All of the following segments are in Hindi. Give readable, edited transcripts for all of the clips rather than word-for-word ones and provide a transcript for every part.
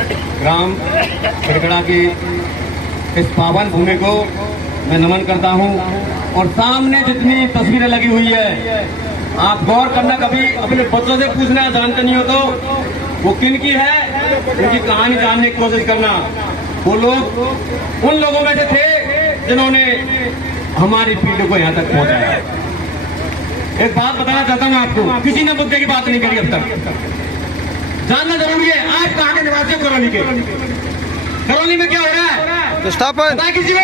ग्राम खड़गड़ा की इस पावन भूमि को मैं नमन करता हूं। और सामने जितनी तस्वीरें लगी हुई है, आप गौर करना, कभी अपने बच्चों से पूछना, जानते नहीं हो तो वो किन की है, उनकी कहानी जानने की कोशिश करना। वो लोग उन लोगों में से थे जिन्होंने हमारी पीढ़ी को यहाँ तक पहुंचाया। एक बात बताना चाहता हूँ आपको, किसी ने मुद्दे की बात नहीं करी अब तक। जानना जरूरी है, आप कहाँ के निवासी हो करौली के? करौली में क्या हो रहा है? पता किसी को?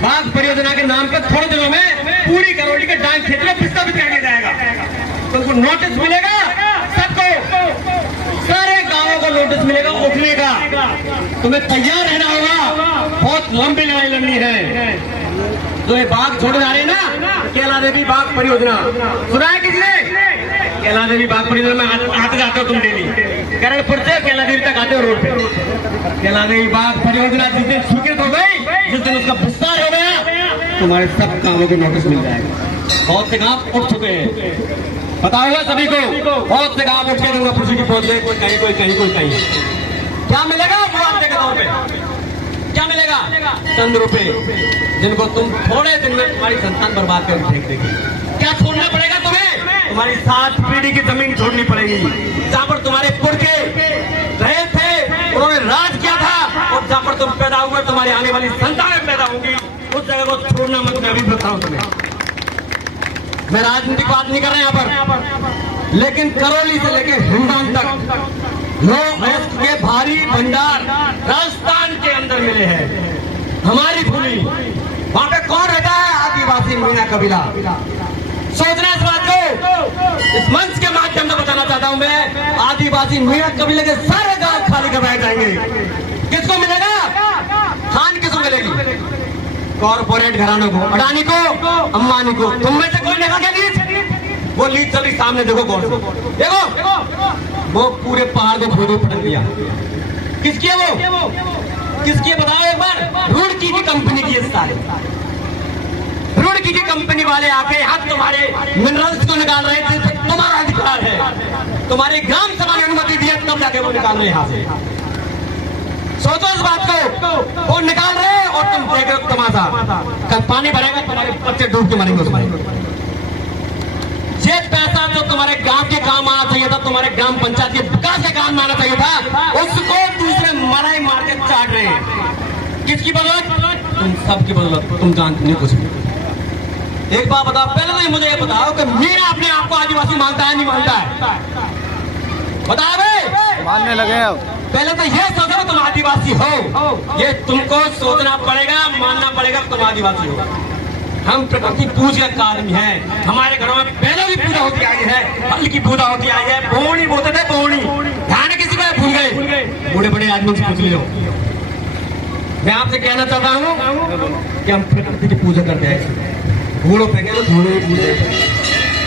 बाघ परियोजना के नाम पर थोड़े दिनों में पूरी करौली के डांग क्षेत्र में प्रस्तावित कर दिया जाएगा। तो उनको नोटिस मिलेगा, सबको, सारे गांवों को नोटिस मिलेगा उठने का। तुम्हें तैयार रहना होगा, बहुत लंबी लड़ाई लड़नी है। तो ये बाघ छोड़े जा रहे हैं ना, कैला देवी बाघ परियोजना सुना है किसी ने? कैला देवी बाघ परियोजना में आते जाते हो तुम डेली, करणपुर से कैला देवी तक आते हो रोड पे। कैला देवी बाघ परियोजना जिस दिन स्वीकृत हो गई, जिस दिन उसका विस्तार हो गया, तुम्हारे सब कामों को नोटिस मिल जाएगा। बहुत से गांव उठ चुके हैं, पता होगा सभी को। बहुत से गांव उठ के दुर्गापुर की पहुंच गए, कोई कहीं कोई कहीं कोई कहीं। क्या मिलेगा मुआवजे के तौर पे? क्या मिलेगा? चंद रुपए, जिनको तुम थोड़े दिन में तुम्हारी संतान बर्बाद कर फेंक देगी। क्या छोड़ना पड़ेगा तुम्हें? तुम्हारी 7 पीढ़ी की जमीन छोड़नी पड़ेगी, जहाँ पर तुम्हारे पुरखे रहे थे, उन्होंने राज किया था, और जहाँ पर तुम पैदा हुए, तुम्हारी आने वाली संतानें पैदा होंगी, उस जगह को छोड़ना मत। मैं भी बताऊं तुम्हें, मैं राजनीतिक बात नहीं कर रहा यहाँ पर, लेकिन करौली से लेकर हिंडौन तक लोग के भारी भंडार राजस्थान के अंदर मिले हैं। हमारी भूमि, वहां पे कौन रहता है? आदिवासी मीणा कबीला। सोचना इस बात को, इस मंच के माध्यम से बताना चाहता हूं मैं, आदिवासी मीणा कबीले के सारे गांव खाली करवाए जाएंगे। किसको मिलेगा? खान किसको मिलेगी? कॉर्पोरेट घरानों को, अडानी को, अंबानी को। तुम में से कोई देखा क्या लीज? वो लीज चली सामने, देखो कौन सी, देखो वो पूरे पहाड़ को खोदे पटक दिया। किसकी है वो? किसकी है बताओ एक बार? रुड़की की कंपनी की है सारी। रुड़की की कंपनी वाले आके हाथ तुम्हारे मिनरल्स को निकाल रहे थे, तो तुम्हारा अधिकार है। तुम्हारी ग्राम सभा ने अनुमति दी है, तब जाके वो निकाल रहे हैं यहाँ से। सोचो इस बात को, वो निकाल रहे हैं और तुम देख रहे हो तमाशा। कल पानी भरेगा, तुम्हारे बच्चे डूब के मरेंगे उसमें। ये पैसा जो तुम्हारे गांव के काम आना चाहिए था, तुम्हारे ग्राम पंचायत के विकास के काम में आना चाहिए था, उसको दूसरे मराई मार के चाट रहे हैं। किसकी बदौलत? तुम सबकी बदौलत। तुम जानते नहीं कुछ भी। एक बात बताओ, पहले तो मुझे ये बताओ कि मीणा अपने आप को आदिवासी मानता है नहीं मानता है? बताओ भाई। मानने लगे अब। पहले तो ये सोचो तुम आदिवासी हो, ये तुमको सोचना पड़ेगा, मानना पड़ेगा तुम आदिवासी हो। हम प्रकृति पूजक आदमी हैं, हमारे घरों में पहले भी पूजा होती आई है, फल की पूजा होती आई है। बोनी बोलते थे, बोनी ध्यान किसी को भूल गए, बूढ़े बड़े आदमी से पूछ लो। मैं आपसे कहना चाहता हूँ कि हम प्रकृति की पूजा करते हैं, घोड़ों पे गए घोड़े पूजे,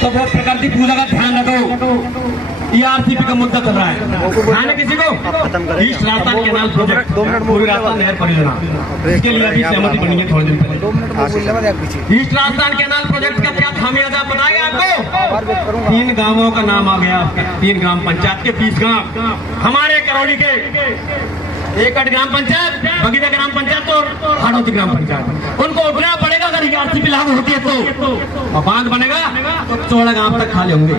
तो फिर प्रकृति पूजा का ध्यान रखो। ईआरसीपी का मुद्दा चल रहा है, ध्यान है किसी को? ईस्ट राजस्थान कैनाल प्रोजेक्ट, पूरी राजस्थान नहर परियोजना, इसके लिए अभी सहमति बनी है थोड़े दिन पहले। ईस्ट राजस्थान कैनाल प्रोजेक्ट का क्या खामियाजा बताएगा आपको? 3 गांवों का नाम आ गया, 3 ग्राम पंचायत के 30 गांव हमारे करौली के। एकड़ ग्राम पंचायत, बगीचा ग्राम पंचायत और हाड़ौती ग्राम पंचायत, उनको उठना पड़ेगा। अगर ईआरसीपी लागू होती है तो बांध बनेगा तो 14 गांव तक खाली होंगे।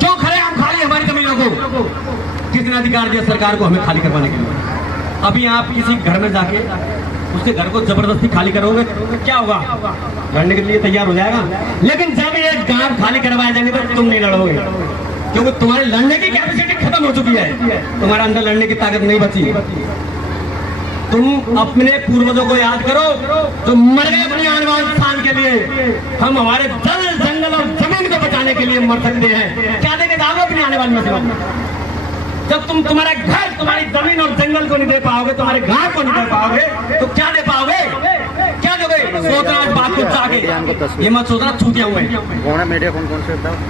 क्यों खड़े हम खाली हमारी जमीनों को? किसने अधिकार दिया सरकार को हमें खाली करवाने के लिए? अभी आप किसी घर में जाके उसके घर को जबरदस्ती खाली करोगे तो क्या होगा? लड़ने के लिए तैयार हो जाएगा। लेकिन जब ये गांव खाली करवाए जाएंगे तो तुम नहीं लड़ोगे, क्योंकि तुम्हारे लड़ने की कैपेसिटी खत्म हो चुकी है, तुम्हारे अंदर लड़ने की ताकत नहीं बची। तुम अपने पूर्वजों को याद करो जो मर गए अपने आने वाले इंसान के लिए। हम हमारे जल जंगल और जमीन को बचाने के लिए मर सकते हैं। क्या देंगे दावे अपनी आने वाली नस्लों? जब तुम तुम्हारा घर, तुम्हारी जमीन और जंगल को नहीं दे पाओगे, तुम्हारे गांव को नहीं दे पाओगे, तो क्या दे पाओगे? क्या दोगे? सोचना इस बात को आगे, ये मत सोचना छूटे हुए।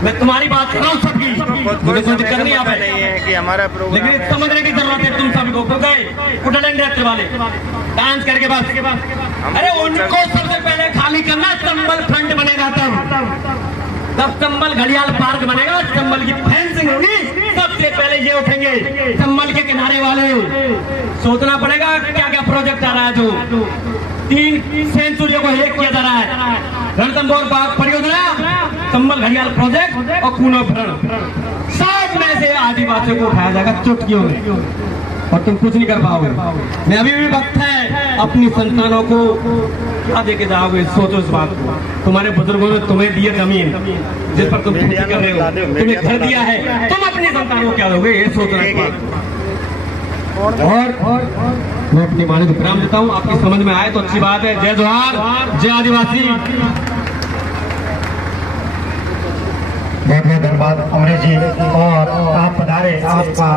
मैं तुम्हारी बात कर रहा हूँ सबकी, मुझे कोई दिक्कत नहीं है कि हमारा प्रोग्राम, लेकिन समझने की जरूरत है तुम सभी को। कुटलेंगे वाले डांस करके बस, अरे उनको सबसे पहले खाली करना, चंबल फ्रंट बनेगा तब चंबल घड़ियाल पार्क बनेगा, चंबल की फेंसिंग होगी, सबसे पहले ये उठेंगे चंबल के किनारे वाले। सोचना पड़ेगा क्या क्या प्रोजेक्ट आ रहा है। जो 3 सेंचुरियों को हैक किया जा रहा है, रणथंभौर परियोजना, चंबल घड़ियाल प्रोजेक्ट और कूनो भरण, 60 में से आदिवासियों को उठाया जाएगा चुटकियों में, और तुम कुछ नहीं कर पाओगे। मैं अभी भी वक्त है, अपनी संतानों को क्या देके जाओगे, सोचो इस बात को। तुम्हारे बुजुर्गों ने तुम्हें दिए जमीन जिस पर तुम खेती कर रहे हो, तुम्हें घर दिया है, तुम अपनी संतानों को क्या दोगे, ये सोचना इस बात। और मैं अपनी वाणी को विराम देता हूँ। आपकी समझ में आए तो अच्छी बात है। जय जोहार, जय आदिवासी। बहुत बहुत धन्यवाद अमरीश जी, और आप पधारे, आपका